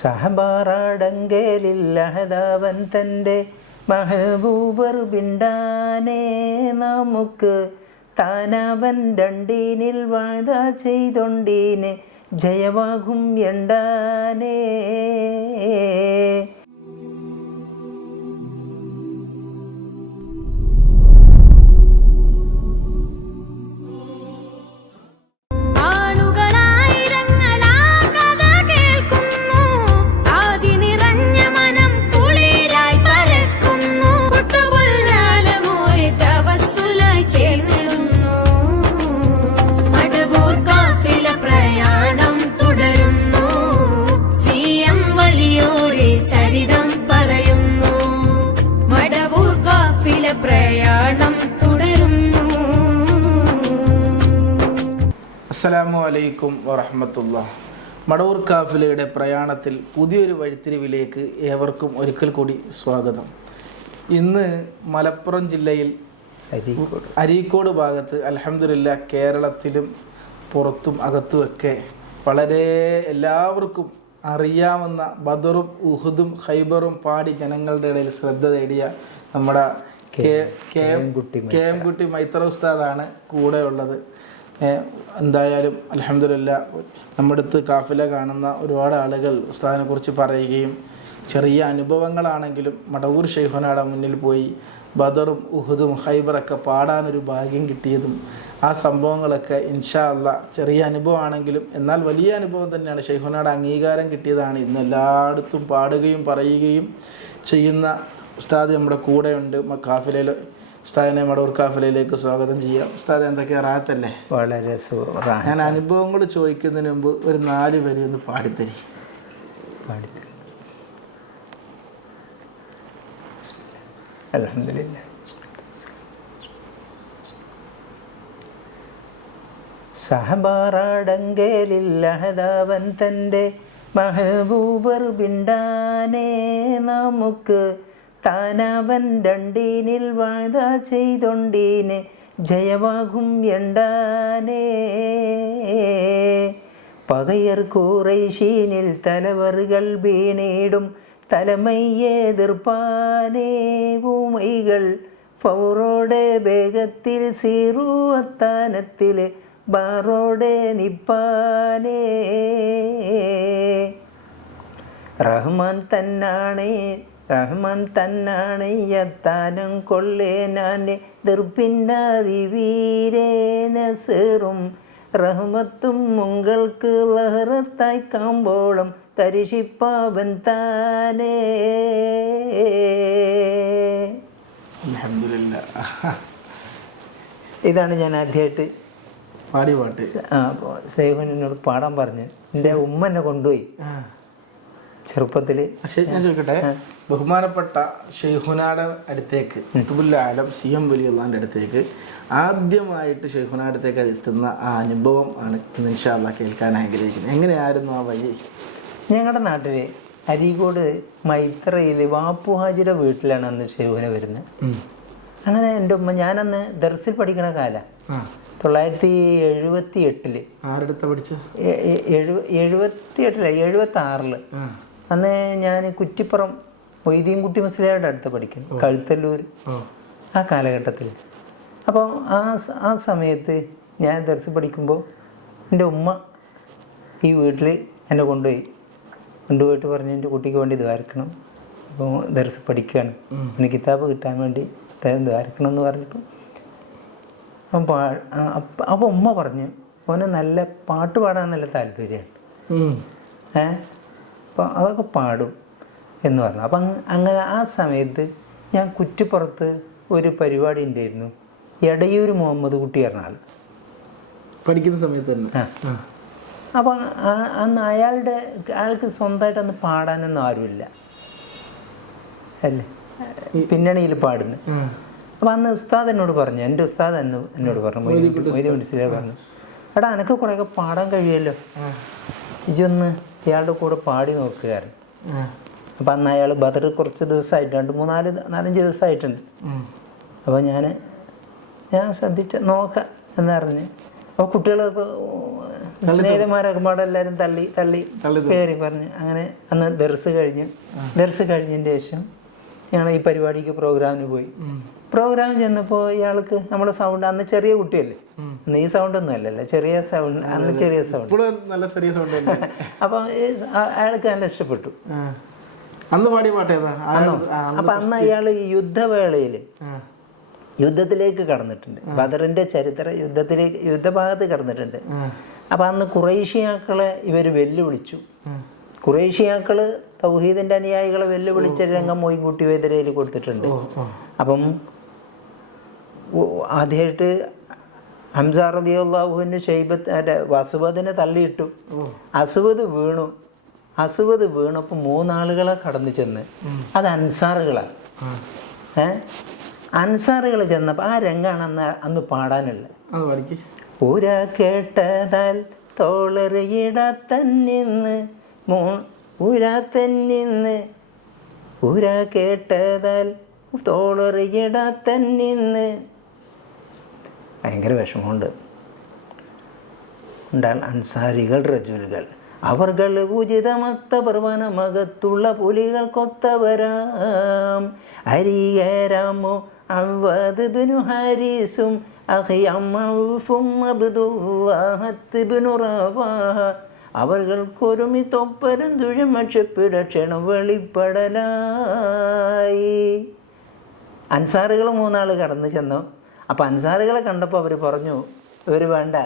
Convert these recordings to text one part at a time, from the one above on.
സഹബാറാടങ്കലില്ലഹദാവൻ തന്റെ മഹബൂബർ പിണ്ടാനേ നമുക്ക് താനവൻ രണ്ടീനിൽ വാഴ ചെയ്തൊണ്ടീന് ജയവാകും എണ്ടാനേ. അസ്സലാമു അലൈക്കും വറഹമത്തുള്ള. മടവൂർ കാഫിലയുടെ പ്രയാണത്തിൽ പുതിയൊരു വഴിത്തിരിവിലേക്ക് ഏവർക്കും ഒരിക്കൽ കൂടി സ്വാഗതം. ഇന്ന് മലപ്പുറം ജില്ലയിൽ അരീക്കോട്. ഭാഗത്ത് അലഹമില്ല കേരളത്തിലും പുറത്തും അകത്തുമൊക്കെ വളരെ എല്ലാവർക്കും അറിയാവുന്ന ബദറും ഉഹുദും ഹൈബറും പാടി ജനങ്ങളുടെ ഇടയിൽ ശ്രദ്ധ നേടിയ നമ്മുടെ കെ എം കെ എം കുട്ടി മൈത്ര ഉസ്താദാണ് കൂടെ ഉള്ളത്. ഏഹ് എന്തായാലും അലഹമില്ല നമ്മുടെ അടുത്ത് കാഫില കാണുന്ന ഒരുപാട് ആളുകൾ ഉസ്താദിനെ കുറിച്ച് പറയുകയും ചെറിയ അനുഭവങ്ങളാണെങ്കിലും മടവൂർ ഷെയ്ഖുനയുടെ മുന്നിൽ പോയി ബദറും ഉഹുദും ഹൈബറൊക്കെ പാടാനൊരു ഭാഗ്യം കിട്ടിയതും ആ സംഭവങ്ങളൊക്കെ ഇൻഷാ അല്ല ചെറിയ അനുഭവമാണെങ്കിലും എന്നാൽ വലിയ അനുഭവം തന്നെയാണ്. ഷെയ്ഖുനയുടെ അംഗീകാരം കിട്ടിയതാണ്. ഇന്ന് എല്ലായിടത്തും പാടുകയും പറയുകയും ചെയ്യുന്ന ഉസ്താദ് നമ്മുടെ കൂടെയുണ്ട്. കാഫിലയിൽ ഉസ്താദിനെ മടവൂർ കാഫലയിലേക്ക് സ്വാഗതം ചെയ്യാം. ഉസ്താദ് എന്തൊക്കെയാ റാത്തല്ലേ വളരെ സുഖം ഞാൻ അനുഭവങ്ങൾ ചോദിക്കുന്നതിന് മുമ്പ് ഒരു നാല് വരി ഒന്ന് പാടിത്തരി. പാടിത്തരി. അലഹമില്ല സഹബാറാടങ്കലില്ലഹദാവൻ തന്റെ മഹബൂബർ ബിണ്ടാനേ നമുക്ക് താനവൻ രണ്ടീനിൽ വാഴ ചെയ്തൊണ്ടീനെ ജയവാകും എണ്ടാനേ. പകയർ കൂറൈശീനിൽ തലവറുകൾ വീണിടും തലമയ്യെതിർപ്പാനേ ഭൂമൈകൾ ഫൗറോടെ വേഗത്തിൽ സീറു അത്താനത്തിലെ ബാറോടെ നിപ്പാനേ. റഹ്മാൻ തന്നാണേ. റഹ്മാൻ തന്നാണ് എത്താനും കൊള്ളേനാനെ വീരേന സെറും റഹ്മത്തും മുങ്ങൾക്ക് ലഹറത്തായി കാമ്പോളം തരിശിപ്പാവൻ താനേ. ഇതാണ് ഞാൻ ആദ്യമായിട്ട് പാടി പാട്ട്. ആ സേവനോട് പാടാൻ പറഞ്ഞു. എന്റെ ഉമ്മ എന്നെ കൊണ്ടുപോയി. ചെറുപ്പത്തിൽ. പക്ഷേ ഞാൻ ചോദിക്കട്ടെ ബഹുമാനപ്പെട്ട ഷെയ്ഖുനാടെ അടുത്തേക്ക് ആലം സി എം വലിയുള്ളാന്റെ അടുത്തേക്ക് ആദ്യമായിട്ട് ഷെയ്ഖുനാടെ അടുത്തേക്ക് എത്തുന്ന ആ അനുഭവം ആണ് ഇന്ന് ഇൻഷാല്ല കേൾക്കാൻ ആഗ്രഹിക്കുന്നത്. എങ്ങനെയായിരുന്നു ആ വഴി? ഞങ്ങളുടെ നാട്ടിൽ അരീക്കോട് മൈത്രയിൽ വാപ്പു ഹാജിയുടെ വീട്ടിലാണ് അന്ന് ഷെയ്ഖുന വരുന്നത്. അങ്ങനെ എന്റെ ഉമ്മ ഞാനന്ന് ദർസിൽ പഠിക്കണ കാലം. തൊള്ളായിരത്തി എഴുപത്തി എട്ടിൽ ആരുടെ പഠിച്ച എഴുപത്തി എട്ടിൽ എഴുപത്തി ആറിൽ അന്ന് ഞാൻ കുറ്റിപ്പുറം വൈദ്യം കുട്ടി മുസ്ലിയാരുടെ അടുത്ത് പഠിക്കുന്നു കഴുത്തല്ലൂർ ആ കാലഘട്ടത്തിൽ. അപ്പോൾ ആ ആ സമയത്ത് ഞാൻ ദർസ് പഠിക്കുമ്പോൾ എന്റെ ഉമ്മ ഈ വീട്ടിൽ എന്നെ കൊണ്ടുപോയി. കൊണ്ടുപോയിട്ട് പറഞ്ഞു എന്റെ കുട്ടിക്ക് വേണ്ടി ദ്വാരക്കണം അപ്പോൾ ദർസ് പഠിക്കുകയാണ്. പിന്നെ കിതാബ് കിട്ടാൻ വേണ്ടി അദ്ദേഹം ദ്വാരക്കണം എന്ന് പറഞ്ഞിട്ട്. അപ്പം പാ അപ്പം അപ്പോൾ ഉമ്മ പറഞ്ഞു അവന് നല്ല പാട്ട് പാടാൻ നല്ല താല്പര്യമാണ്. ഉം. അപ്പോൾ അതൊക്കെ പാടും എന്ന് പറഞ്ഞു. അപ്പം അങ്ങ് അങ്ങനെ ആ സമയത്ത് ഞാൻ കുറ്റിപ്പുറത്ത് ഒരു പരിപാടി ഉണ്ടായിരുന്നു. എടയൂർ മുഹമ്മദ് കുട്ടി പറഞ്ഞ ആൾ. പഠിക്കുന്ന സമയത്ത് തന്നെ. ആ. അപ്പം അന്ന് അയാളുടെ അയാൾക്ക് സ്വന്തമായിട്ട് അന്ന് പാടാനൊന്നും ആരുമില്ല. അല്ലേ? പിന്നണിയിൽ പാടുന്നത് ആ. അപ്പം അന്ന് ഉസ്താദ് എന്നോട് പറഞ്ഞു. എന്റെ ഉസ്താദ് എന്ന് എന്നോട് പറഞ്ഞു. മൊയ്തി മനസ്സിലായി പറഞ്ഞു. എടാ എനിക്ക് കുറേയൊക്കെ പാടാൻ കഴിയുമല്ലോ. ഇജൊന്ന് ഇയാളുടെ കൂടെ പാടി നോക്കുകയായിരുന്നു. അപ്പം അന്ന് അയാൾ ബദർ കുറച്ച് ദിവസമായിട്ട് രണ്ട് മൂന്നാൽ നാലഞ്ച് ദിവസമായിട്ടുണ്ട്. അപ്പോൾ ഞാൻ ഞാൻ ശ്രദ്ധിച്ച നോക്കാം എന്നറിഞ്ഞ്. അപ്പോൾ കുട്ടികളൊക്കെ സ്നേഹിതന്മാരൊക്കെ പാടെ എല്ലാവരും തള്ളി തള്ളി കയറി പറഞ്ഞ്. അങ്ങനെ അന്ന് ദർസ് കഴിഞ്ഞു ദർസ് കഴിഞ്ഞതിന് ശേഷം ഞങ്ങൾ ഈ പരിപാടിക്ക് പ്രോഗ്രാമിന് പോയി. പ്രോഗ്രാം ചെന്നപ്പോൾ ഇയാൾക്ക് നമ്മുടെ സൗണ്ട് അന്ന് ചെറിയ കുട്ടിയല്ലേ? അന്ന് ഈ സൗണ്ട് ഒന്നും അല്ലല്ലോ ചെറിയ സൗണ്ട് അന്ന് ചെറിയ സൗണ്ട് നല്ല ചെറിയ സൗണ്ട് അപ്പൊ അയാൾക്ക് നല്ല ഇഷ്ടപ്പെട്ടു. അന്ന് പാടിയ പാട്ട് അപ്പം അന്ന് അയാൾ ഈ യുദ്ധവേളയിൽ. യുദ്ധത്തിലേക്ക് കടന്നിട്ടുണ്ട്. ബദറിന്റെ ചരിത്ര യുദ്ധത്തിലേക്ക് യുദ്ധഭാഗത്ത് കടന്നിട്ടുണ്ട്. അപ്പൊ അന്ന് കുറേഷ്യാക്കളെ ഇവർ വെല്ലുവിളിച്ചു. കുറേഷ്യാക്കൾ തൗഹീദിന്റെ അനുയായികളെ വെല്ലുവിളിച്ച രംഗം മൊയ്ൻകുട്ടി വേദരയിൽ കൊടുത്തിട്ടുണ്ട്. അപ്പം ആദ്യമായിട്ട് ഹംസാർ റതിയുള്ളാഹുവിന് ഷെയ്ബത്ത് വസുവദിനെ തള്ളിയിട്ടു. അസുവത് വീണു. അസുവത് വീണപ്പോൾ മൂന്നാളുകളെ കടന്നു ചെന്ന്. അത് അൻസാറുകളാണ് ഏ? അൻസാറുകൾ ചെന്നപ്പോൾ ആ രംഗമാണ് അന്ന് അന്ന് പാടാനുള്ളത് ഊരാ കേട്ടതാൽ തോളറിയിടത്തന്നിന്ന് മൂ ഉരാത്തന്നിന്ന് ഉര കേട്ടതാൽ തോളറിയിടത്തന്നിന്ന് ഭയങ്കര വിഷമമുണ്ട്. ഉണ്ടാൽ അൻസാരികൾ റജുലുകൾ. അവർകൾ ഉചിതമത്ത പ്രവനമകത്തുള്ള പുലികൾ കൊത്തവരാം. അരിയേരാമോ അവത് ബിനു ഹാരിസും അഹിയമ്മവും അബ്ദുല്ലാഹത്ത് ബിനു റവാഹ. അവർകൾക്കൊരുമി തൊപ്പരും തുഴമക്ഷപ്പിട ക്ഷണം വെളിപ്പെടലായി. അൻസാറുകൾ മൂന്നാൾ കടന്നു ചെന്നു. അപ്പം അൻസാറുകളെ കണ്ടപ്പോൾ അവർ പറഞ്ഞു ഇവർ വേണ്ട.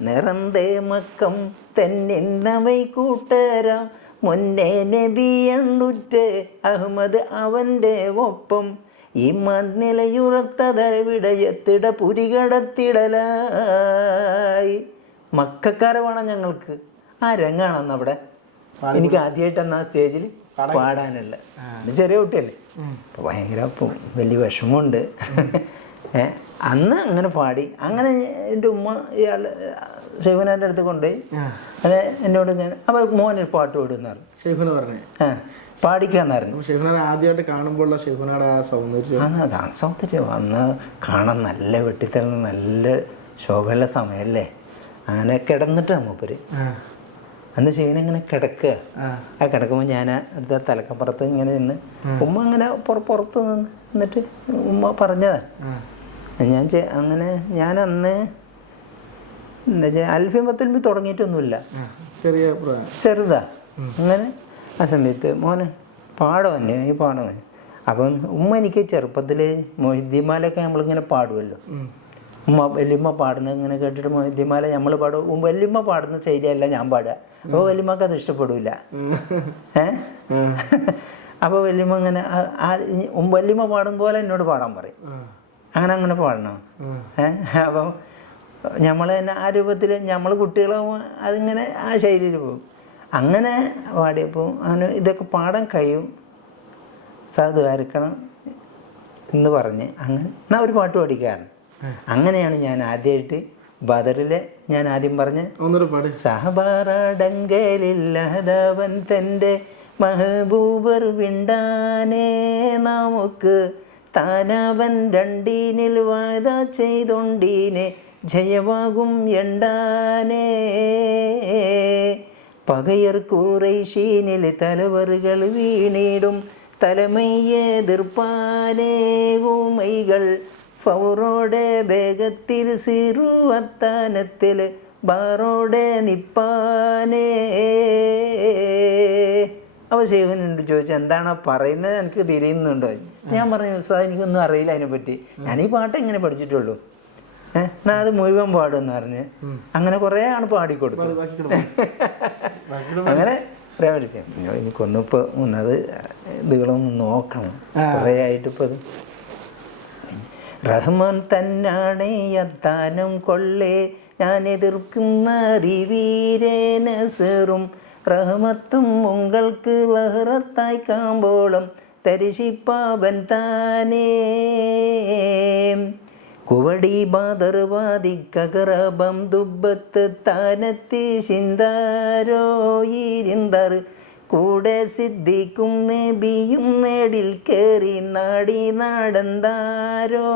നിറന്തേ മക്കം തന്നിന്നവൈ കൂട്ടരാം. മുന്നേ നബിയണ്ണുറ്റ് അഹമ്മദ് അവന്റെ ഒപ്പം. ഈ മണ്ണിലയുറത്തതവിടയത്തിട പുരികടത്തിടലായി. മക്കാരെ ഞങ്ങൾക്ക്. ആ രംഗാണെന്ന് അവിടെ. എനിക്ക് ആദ്യമായിട്ടാണ് ആ സ്റ്റേജിൽ പാടാനുള്ള ചെറിയ കുട്ടിയല്ലേ? അപ്പോൾ ഭയങ്കര വലിയ വിഷമമുണ്ട്. അന്ന് അങ്ങനെ പാടി. അങ്ങനെ എന്റെ ഉമ്മ ഇയാൾ ശിവനാന്റെ അടുത്ത് കൊണ്ടുപോയി. അത് എന്നോട് ഇങ്ങനെ അപ്പോൾ മോനൊരു പാട്ട് പാടുമെന്ന് പറഞ്ഞു. പറഞ്ഞേ? ആ പാടിക്കാന്ന് പറഞ്ഞു അപ്പൊ ഷെയ്ഖുനെ ആദ്യമായിട്ട് കാണുമ്പോൾ ആ സൗന്ദര്യം. ആ സൗന്ദര്യം അന്ന് കാണാൻ നല്ല വെട്ടിത്തരുന്ന നല്ല ശോഭയുള്ള സമയമല്ലേ അങ്ങനെ കിടന്നിട്ട് മൂപ്പര്. ആ, ശിവൻ ഇങ്ങനെ കിടക്കുക. ആ, കിടക്കുമ്പോൾ ഞാൻ അടുത്ത തലക്കപ്പുറത്ത് ഇങ്ങനെ നിന്ന് ഉമ്മ അങ്ങനെ പുറ പുറത്ത് നിന്ന് എന്നിട്ട് ഉമ്മ പറഞ്ഞതാ. ഞാൻ അങ്ങനെ ഞാൻ അന്ന് എന്താ വെച്ചാൽ അൽഫിയും പത്തൊൻപത് തുടങ്ങിയിട്ടൊന്നുമില്ല. ചെറിയ ചെറുതാ. അങ്ങനെ ആ സമയത്ത് മോനെ പാടവന്നെ ഈ പാടവൻ അപ്പം ഉമ്മ എനിക്ക് ചെറുപ്പത്തിൽ മൊഹിദ്ദിമാലൊക്കെ നമ്മളിങ്ങനെ പാടുമല്ലോ ഉമ്മ വല്യമ്മ പാടുന്നത് ഇങ്ങനെ കേട്ടിട്ട് മൊഹിദ്ദിമാല നമ്മൾ പാടും. വല്യമ്മ പാടുന്ന ശൈലിയല്ല ഞാൻ പാടുക. അപ്പോൾ വലിയമ്മക്ക് അത് ഇഷ്ടപ്പെടില്ല ഏഹ്. അപ്പോൾ വലിയമ്മ ഇങ്ങനെ വലിയമ്മ പാടും പോലെ എന്നോട് പാടാൻ പറയും. അങ്ങനെ അങ്ങനെ പാടണം. ഏഹ് അപ്പം നമ്മൾ തന്നെ ആ രൂപത്തിൽ നമ്മൾ കുട്ടികളാകുമ്പോൾ അതിങ്ങനെ ആ ശൈലിയിൽ പോകും. അങ്ങനെ പാടിയപ്പോൾ അങ്ങനെ ഇതൊക്കെ പാടാൻ കഴിയും. സാധു ആയിരിക്കണം എന്ന് പറഞ്ഞ് അങ്ങനെ എന്നാൽ ഒരു പാട്ട് പാടിക്കാറുണ്ട് അങ്ങനെയാണ് ഞാൻ ആദ്യമായിട്ട് ബദറിലെ ഞാൻ ആദ്യം പറഞ്ഞ സഹബാറാടങ്കലില്ലാതവൻ തന്റെ മഹബൂബർ വിണ്ടാനേ നമുക്ക് താനവൻ രണ്ടീനിൽ വാത ചെയ്തൊണ്ടീനെ ജയവാകും എണ്ടാനേ. പകയർ കൂറൈഷീനിൽ തലവറുകൾ വീണിടും തലമയ്യെതിർപ്പാനേ ഊമൈകൾ ഫൗറോടെ വേഗത്തിൽ സിറുവർത്താനത്തിൽ ബാറോടെ നിപ്പാനേ. അവ ശേഖനുണ്ട് ചോദിച്ചു എന്താണ് പറയുന്നത്? എനിക്ക് തിരിയുന്നുണ്ടോ? ഞാൻ പറഞ്ഞു സാർ എനിക്കൊന്നും അറിയില്ല അതിനെപ്പറ്റി ഞാൻ ഈ പാട്ട് ഇങ്ങനെ പഠിച്ചിട്ടുള്ളൂ. എന്നാ അത് മുഴുവൻ പാടുമെന്ന് പറഞ്ഞ്. അങ്ങനെ കുറേ ആണ് പാടിക്കൊടുത്തത്. അങ്ങനെ പഠിച്ചു എനിക്കൊന്നിപ്പോൾ ഒന്നത് ഇതുകളൊന്ന് നോക്കണം. കുറേ ആയിട്ട് ഇപ്പോൾ അത് റഹ്മാൻ തന്നാണ് അത്താനം കൊള്ളേ. ഞാൻ എതിർക്കുന്ന റിവീരേനസറും റഹ്മത്തും ഉങ്ങൾക്ക് ലഹറത്തായി കാമ്പോളം തരിശിപ്പാവൻ താനേ. കുവടി ബാദർവാദി കകറബം ദുബത്ത് താനത്തി ഇരുந்தாറ് കൂടെ സിദ്ധിക്കും നബിയും നേടിൽ കയറി നാടി നടந்தாരോ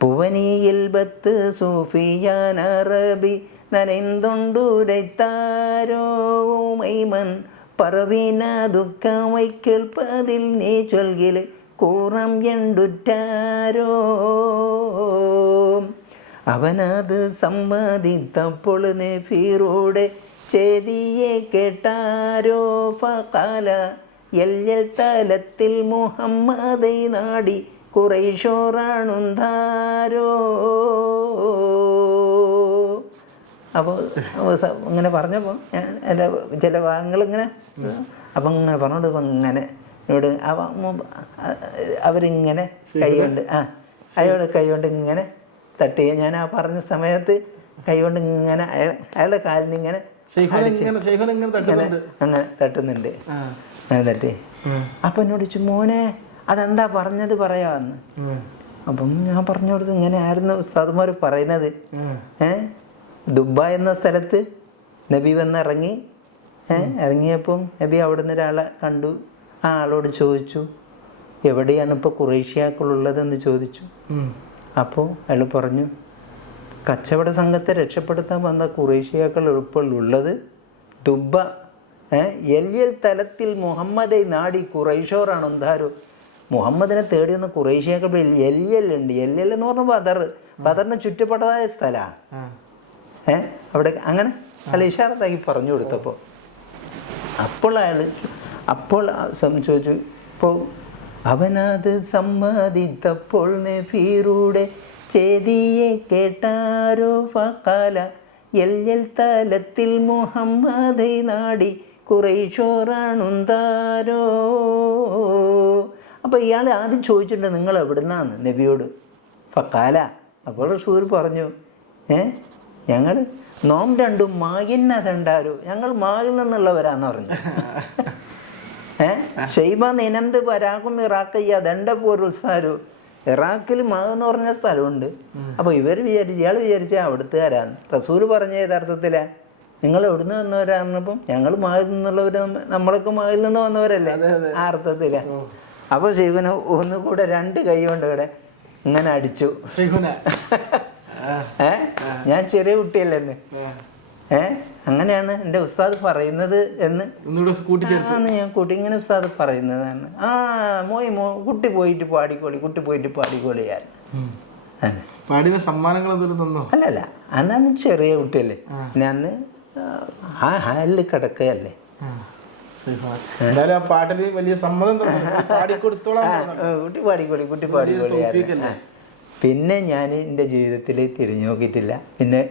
പുവനിയിൽ ബത്ത് സൂഫിയാൻ അറബി നനന്തുണ്ടുരൈത്താരോ മൈമൻ പറവിന ദുഃഖമൈ കേൾപ്പതിൽ നീ ചൊൽകിൽ കൂറം എണ്ടുറ്റാരോ. അവനത് സമ്മതിത്തപ്പോൾ നഫീറോടെ ഫകാല എൽ എൽ തലത്തിൽ മുഹമ്മദൈ നാടി കുറൈഷോറാണുന്താരോ അപ്പോൾ ഇങ്ങനെ പറഞ്ഞപ്പോൾ ഞാൻ എന്റെ ചില ഭാഗങ്ങൾ ഇങ്ങനെ അപ്പം ഇങ്ങനെ പറഞ്ഞോണ്ട് ഇപ്പം ഇങ്ങനെ എന്നോട് അവരിങ്ങനെ കൈകൊണ്ട് ആ അയാൾ കൈകൊണ്ട് ഇങ്ങനെ തട്ടി. ഞാൻ ആ പറഞ്ഞ സമയത്ത് കൈകൊണ്ട് ഇങ്ങനെ അയാൾ അയാളുടെ കാലിന് അങ്ങനെ തട്ടുന്നുണ്ട്. തട്ടി. അപ്പം എന്നോട് ചോദിച്ചു മോനെ അതെന്താ പറഞ്ഞത് പറയാന്ന്. അപ്പം ഞാൻ പറഞ്ഞു കൊടുത്ത് ഇങ്ങനെ ആയിരുന്നു ഉസ്താദുമാർ പറയുന്നത്. ഏ? ദുബായ് എന്ന സ്ഥലത്ത് നബി വന്ന് ഇറങ്ങി ഏഹ് ഇറങ്ങിയപ്പം നബി അവിടുന്ന് ഒരാളെ കണ്ടു. ആ ആളോട് ചോദിച്ചു എവിടെയാണ് ഇപ്പോൾ കുറേഷ്യാക്കളുള്ളതെന്ന് ചോദിച്ചു. അപ്പോൾ അയാൾ പറഞ്ഞു കച്ചവട സംഘത്തെ രക്ഷപ്പെടുത്താൻ വന്ന കുറേഷ്യാക്കൾ ഉൾപ്പെടെയുള്ളത് ഉള്ളത് ദുബ എൽ തലത്തിൽ മുഹമ്മദെ നാടി കുറേശോറാണ് എന്താരോ മുഹമ്മദിനെ തേടി വന്ന കുറേഷ്യാക്കൾ എൽ എൽ ഉണ്ട്. എൽ എൽ എന്ന് പറഞ്ഞ ബദർ. ബദറിന് ചുറ്റപ്പെട്ടതായ സ്ഥലമാണ്. ഏ അവിടെ അങ്ങനെ? അല്ല ഇഷാറത്താക്കി പറഞ്ഞു കൊടുത്തപ്പോൾ അപ്പോൾ അയാൾ അപ്പോൾ ചോദിച്ചു ഇപ്പോൾ അവനത് സമ്മതിത്തപ്പോൾ നഫീറുടെ ചേതിയെ കേട്ടാരോ ഫക്കാല എൽ എൽ തലത്തിൽ മുഹമ്മദൈ നാടി കുറേശോറാണുന്താരോ? അപ്പോൾ ഇയാൾ ആദ്യം ചോദിച്ചിട്ടുണ്ട് നിങ്ങൾ എവിടുന്നാണ് നബിയോട്? ഫക്കാല അപ്പോൾ റസൂൽ പറഞ്ഞു ഏ ഞങ്ങൾ നോം രണ്ടും മായിന്ന തണ്ടാരോ? ഞങ്ങൾ മായിൽ നിന്നുള്ളവരാന്ന് പറഞ്ഞു ഏ ഷെയ്ബ നിനന്ത് പരാക്കും ഇറാക്കയ്യ ദണ്ട പോരുത്സാരോ? ഇറാഖിൽ മഹ എന്ന് പറഞ്ഞ സ്ഥലമുണ്ട്. അപ്പോൾ ഇവർ വിചാരിച്ച് ഇയാൾ വിചാരിച്ച അവിടുത്തുകാരാന്ന്. റസൂൽ പറഞ്ഞ യഥാർത്ഥത്തിലാ നിങ്ങൾ എവിടുന്ന് വന്നവരാണെന്നപ്പം ഞങ്ങൾ മഹിൽ നിന്നുള്ളവർ നമ്മളൊക്കെ മഹിൽ നിന്ന് വന്നവരല്ലേ? ആ അർത്ഥത്തിലാ. അപ്പോൾ ശിവന് ഒന്നുകൂടെ രണ്ട് കൈ കൊണ്ട് ഇവിടെ ഇങ്ങനെ അടിച്ചു. ഏ? ഞാൻ ചെറിയ കുട്ടിയല്ലേ. ഏ? അങ്ങനെയാണ് എന്റെ ഉസ്താദ് പറയുന്നത് എന്ന്. ആണ് ഞാൻ കൂട്ടി ഇങ്ങനെ ഉസ്താദ് പറയുന്നതാണ്. ആ മോയി മോ കുട്ടി പോയിട്ട് പാടിക്കോളി കുട്ടി പോയിട്ട് പാടിക്കോളി ഞാൻ. പാടിന സമ്മാനങ്ങൾ അല്ലല്ല അന്നാണ് ചെറിയ കുട്ടിയല്ലേ. ഞാൻ അന്ന് ആ ഹാലിൽ കിടക്കുകയല്ലേ. എന്തായാലും ആ പാട്ടിന് വലിയ സമ്മതം കുട്ടി പാടിക്കോളി കുട്ടി പാടിക്കോളി. പിന്നെ ഞാൻ എന്റെ ജീവിതത്തിൽ തിരിഞ്ഞു നോക്കിയിട്ടില്ല. പിന്നെ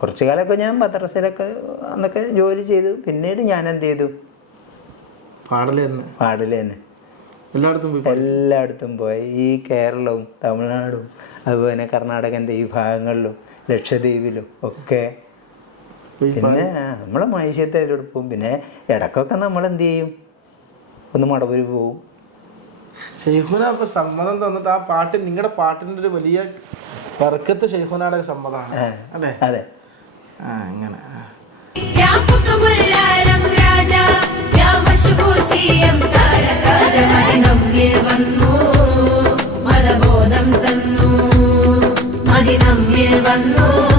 കുറച്ചു കാലമൊക്കെ ഞാൻ മദ്രസയിലൊക്കെ അന്നൊക്കെ ജോലി ചെയ്തു. പിന്നീട് ഞാൻ എന്ത് ചെയ്തു? പാടൽ തന്നെ. പാടൽ തന്നെ. എല്ലായിടത്തും പോയി. എല്ലായിടത്തും പോയി. ഈ കേരളവും തമിഴ്നാടും അതുപോലെ തന്നെ കർണാടകന്റെ ഈ ഭാഗങ്ങളിലും ലക്ഷദ്വീപിലും ഒക്കെ. പിന്നെ നമ്മളെ മനുഷ്യത്തെ എടുപ്പും പിന്നെ ഇടക്കൊക്കെ നമ്മൾ എന്ത് ചെയ്യും? ഒന്ന് മടവൂര് പോവും. ഷെയ്ഖുന അപ്പൊ സമ്മതം തന്നിട്ട് ആ പാട്ട് നിങ്ങളുടെ പാട്ടിന്റെ ഒരു വലിയ വർക്കത്ത് ഷെയ്ഖുനയുടെ സമ്മതമാണ്. അല്ലേ? അതെ. അങ്ങനെ വന്നു. മലബോധം തന്നു. മതി നമ്മിൽ വന്നു.